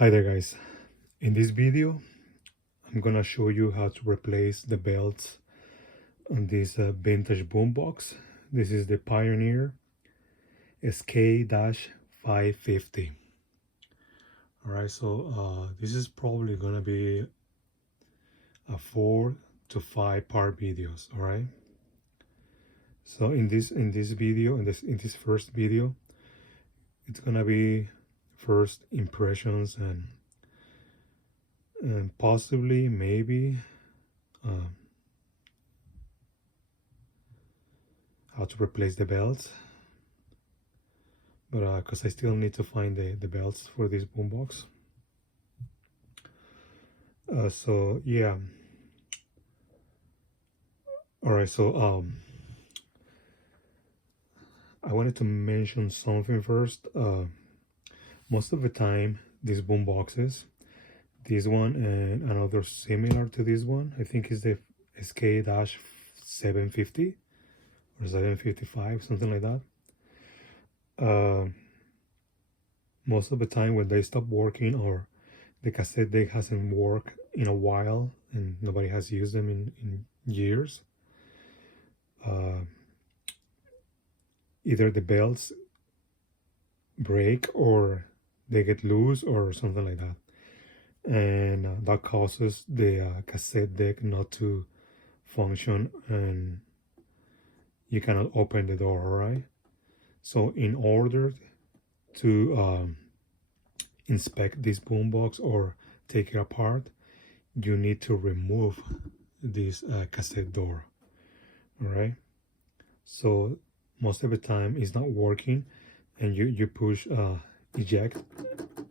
Hi there guys, in this video I'm gonna show you how to replace the belts on this vintage boombox. This is the Pioneer SK-550. Alright, so this is probably gonna be a 4 to 5 part videos. Alright, so in this video, in this first video, it's gonna be first impressions and possibly maybe how to replace the belts, but because I still need to find the belts for this boombox. So yeah, all right, so I wanted to mention something first. Most of the time these boomboxes, this one and another similar to this one, I think is the SK-750 or 755, something like that. Most of the time when they stop working or the cassette deck hasn't worked in a while and nobody has used them in years, either the belts break or they get loose or something like that, and that causes the cassette deck not to function and you cannot open the door. All right, so in order to inspect this boombox or take it apart, you need to remove this cassette door. All right, so most of the time it's not working and you push eject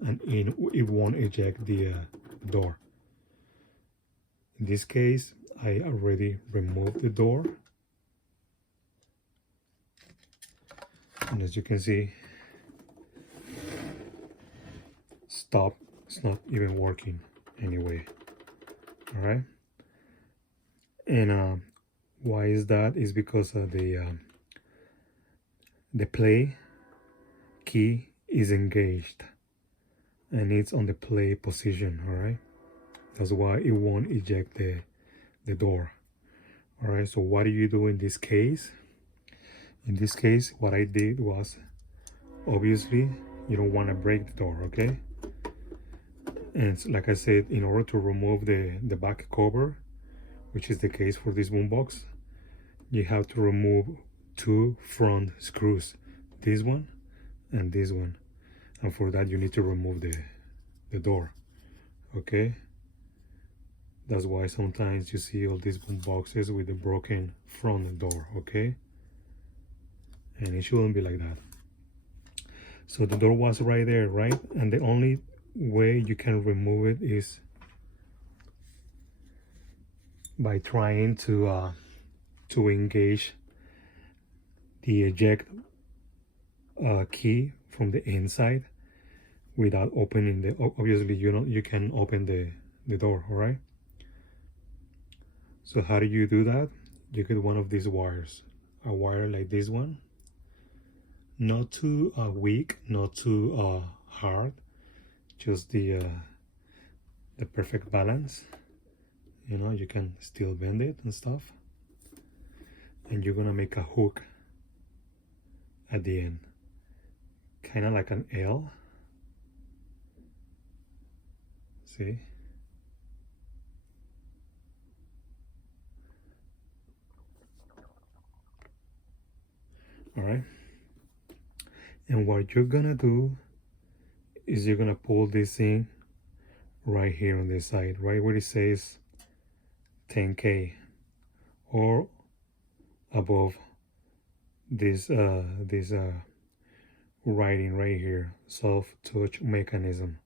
and it won't eject the door. In this case I already removed the door, and as you can see, stop, it's not even working anyway. All right, and why is that? Is because of the play key is engaged and it's on the play position. All right, that's why it won't eject the door. All right, so what do you do in this case? In this case, what I did was, obviously you don't want to break the door, okay? And like I said, in order to remove the back cover, which is the case for this boombox, you have to remove two front screws, this one and this one, and for that you need to remove the door, okay? That's why sometimes you see all these boomboxes with a broken front door, okay? And it shouldn't be like that. So the door was right there, right? And the only way you can remove it is by trying to engage the eject key from the inside without opening the, obviously you can open the door. All right, so how do you do that? You get one of these wires, a wire like this one, not too weak, not too hard, just the perfect balance. You know, you can still bend it and stuff, and you're gonna make a hook at the end, kind of like an L. See? All right, and what you're gonna do is you're gonna pull this in right here on this side, right where it says 10K, or above this writing right here, self-touch mechanism.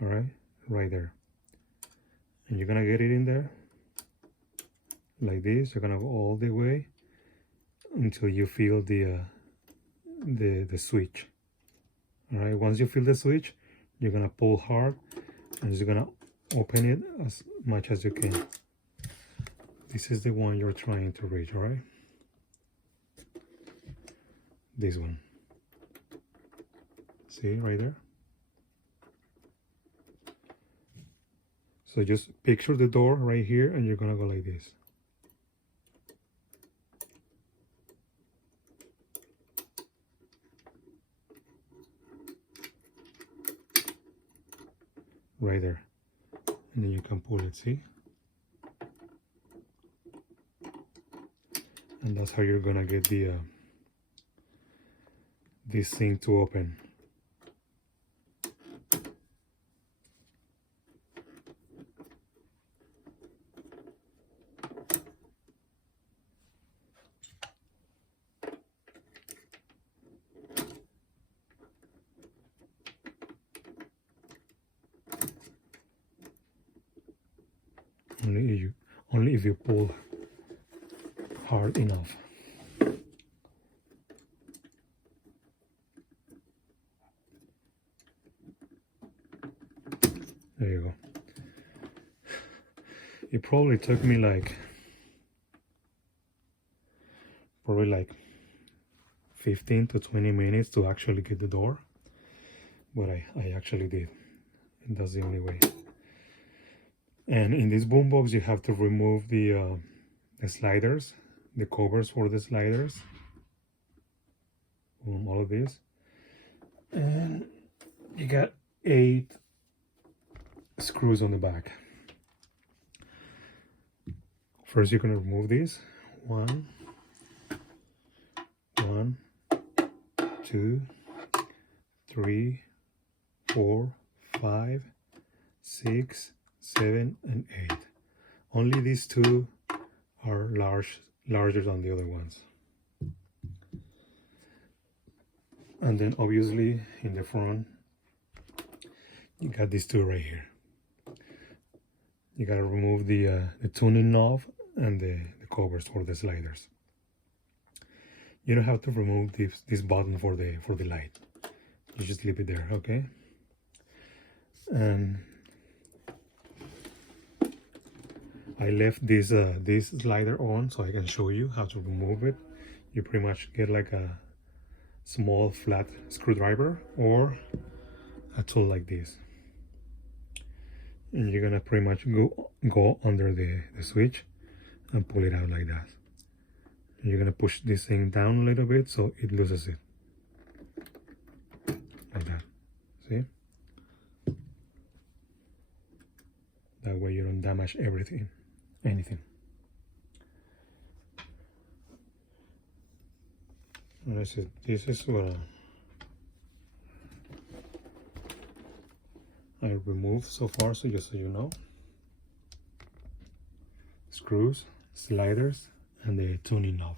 All right, right there, and you're gonna get it in there like this. You're gonna go all the way until you feel the switch. All right, once you feel the switch, you're gonna pull hard and you're gonna open it as much as you can. This is the one you're trying to reach. All right, this one, see right there. So just picture the door right here, and you're gonna go like this. Right there. And then you can pull it, see? And that's how you're gonna get the this thing to open. Only if you pull hard enough. There you go. It probably took me like 15 to 20 minutes to actually get the door, but I actually did, and that's the only way. And in this boombox you have to remove the sliders, the covers for the sliders, all of this, and you got 8 screws on the back. First you're going to remove these. 1, 2, 3, 4, 5, 6, 7, and 8. Only these 2 are larger than the other ones. And then obviously in the front you got these 2 right here. You gotta remove the tuning knob and the covers for the sliders. You don't have to remove this button for the light. You just leave it there, okay? And I left this slider on so I can show you how to remove it. You pretty much get like a small flat screwdriver or a tool like this, and you're gonna pretty much go under the switch and pull it out like that. And you're gonna push this thing down a little bit so it loses it, like that. See? That way you don't damage anything. And this is what I removed so far, so just so you know. Screws, sliders, and the tuning knob.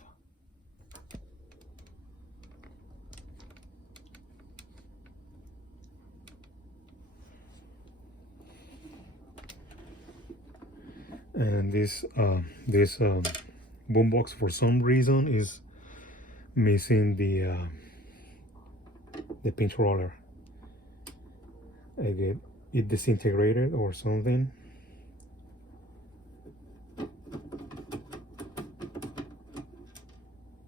And this boombox for some reason is missing the pinch roller. I get it disintegrated or something.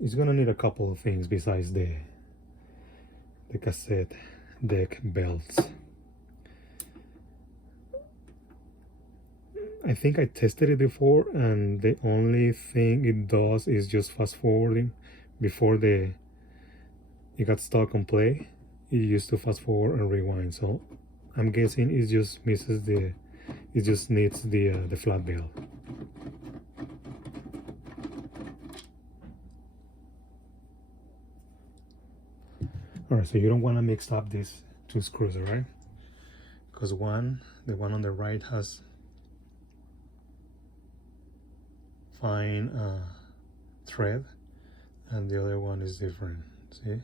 It's gonna need a couple of things besides the cassette deck belts. I think I tested it before, and the only thing it does is just fast forwarding. Before it got stuck on play, it used to fast forward and rewind. So I'm guessing it just misses it just needs the flat belt. Alright, so you don't want to mix up these 2 screws, alright? Because the one on the right has fine thread, and the other one is different. See?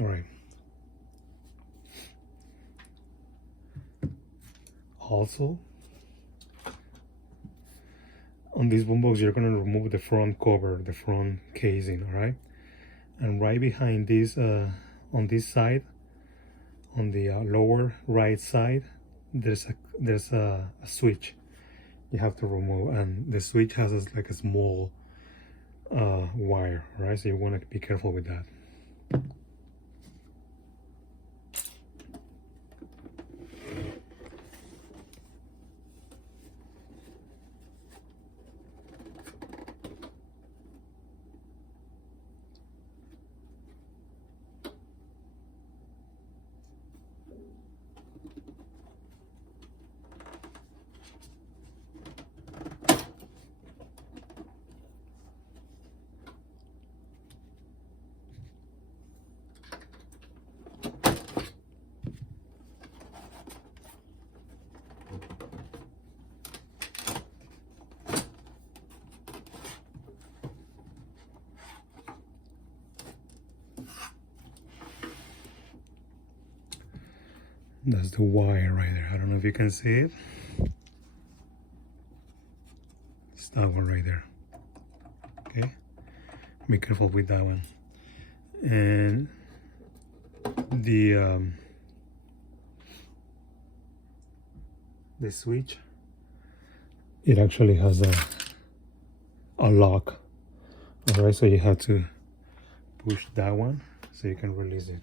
All right. Also, on this boombox, you're gonna remove the front cover, the front casing, all right? And right behind this, on this side, on the lower right side, there's a switch you have to remove, and the switch has like a small wire, right? So you want to be careful with that. That's the wire right there. I don't know if you can see it. It's that one right there. Okay, be careful with that one. And the switch, it actually has a lock. All right, so you have to push that one so you can release it.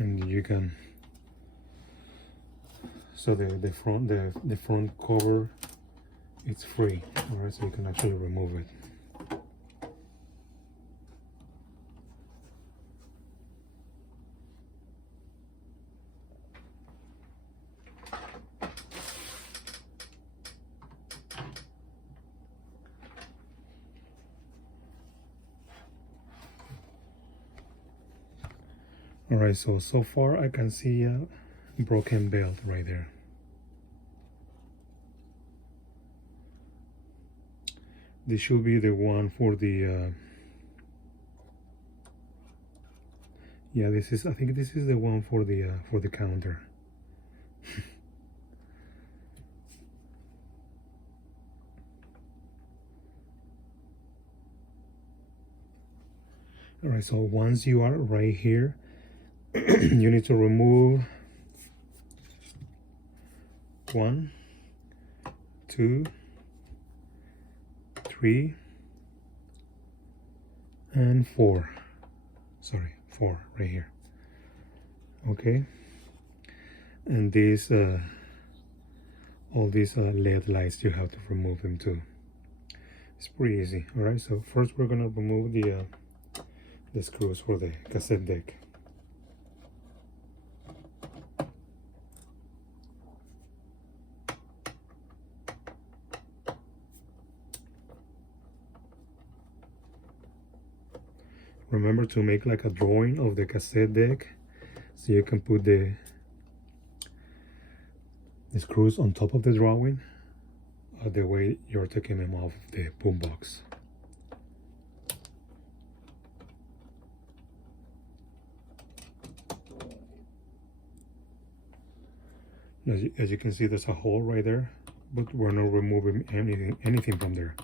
And you can, so the front cover, it's free. All right, so you can actually remove it. All right, so far I can see a broken belt right there. This should be the one for the yeah, this is, I think this is the one for the counter. All right, so once you are right here, you need to remove 1, 2, 3, and 4. Sorry, 4 right here. Okay, and these all these LED lights, you have to remove them too. It's pretty easy. All right, so first we're gonna remove the screws for the cassette deck. Remember to make like a drawing of the cassette deck so you can put the screws on top of the drawing, the way you're taking them off the boombox. As you can see, there's a hole right there, but we're not removing anything from there.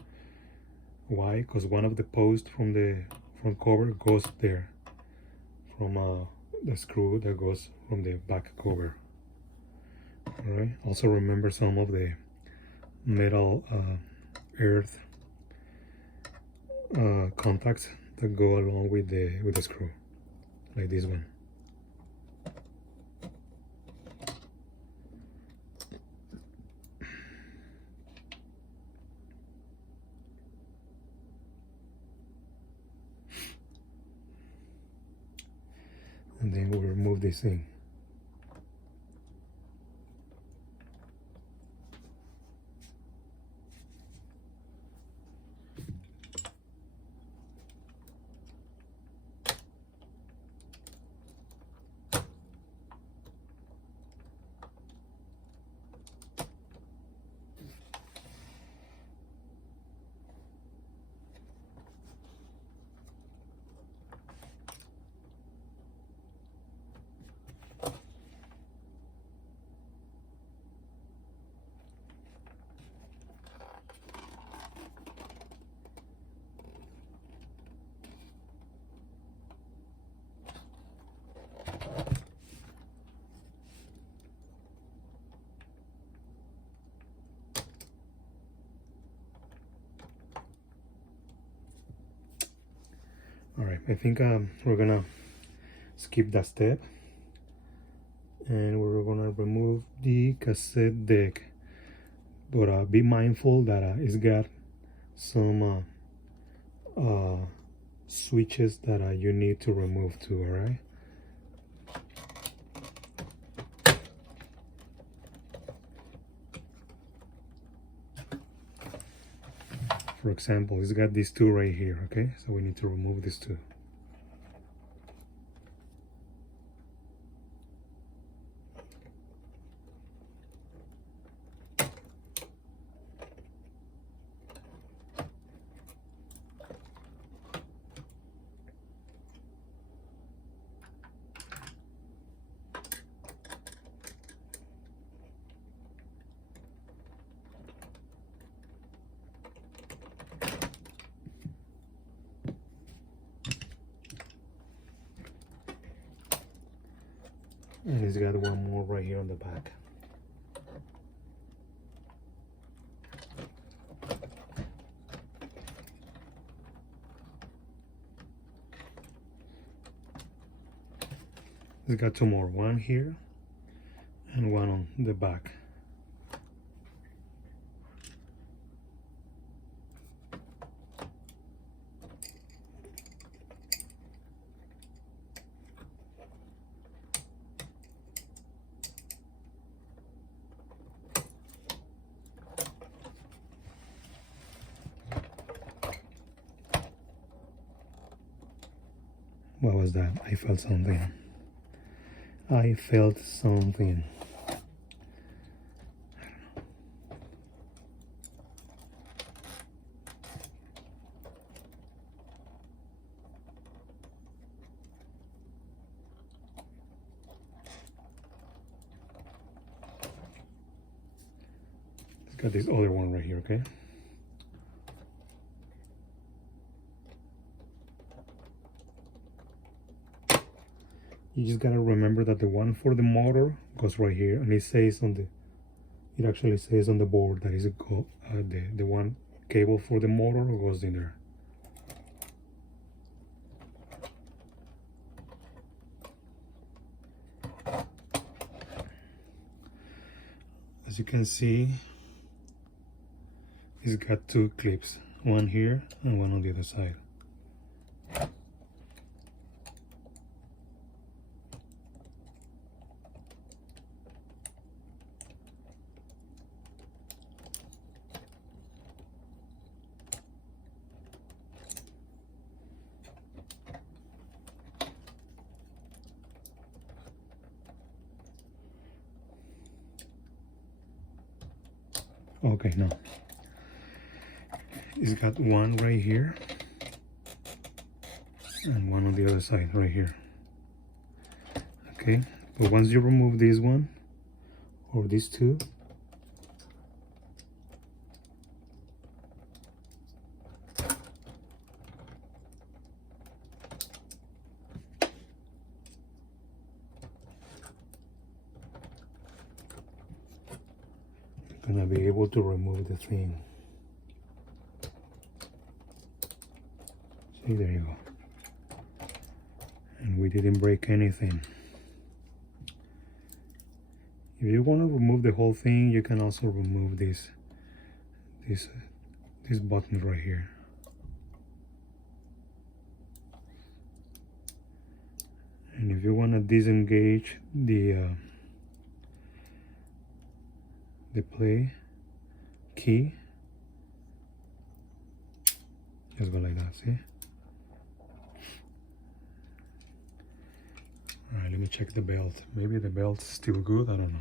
Why? Because one of the posts from the front cover goes there, from the screw that goes from the back cover. All right, also remember some of the metal earth contacts that go along with the screw, like this one. And then we'll remove this thing. All right, I think we're gonna skip that step, and we're gonna remove the cassette deck. But be mindful that it's got some switches that you need to remove too. All right. For example, it's got these two right here. Okay, so we need to remove these two. And it's got one more right here on the back. It's got two more, one here and one on the back. What was that? I felt something. I felt something. It's got this other one right here, okay? You just gotta remember that the one for the motor goes right here, and it says on the, it actually says on the board that is the one cable for the motor goes in there. As you can see, it's got two clips, one here and one on the other side. Okay, no. It's got one right here and one on the other side right here. Okay, but once you remove this one or these two, you're gonna be able to remove the thing. See, there you go. And we didn't break anything. If you want to remove the whole thing, you can also remove this button right here. And if you want to disengage the play key, just go like that, see? Alright, let me check the belt. Maybe the belt's still good, I don't know.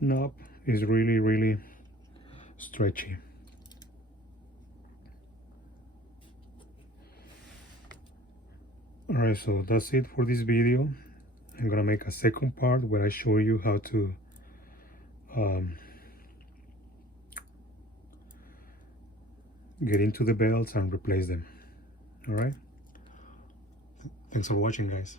Nope, it's really stretchy. Alright, so that's it for this video. I'm gonna make a second part where I show you how to get into the belts and replace them. Alright, thanks for watching, guys.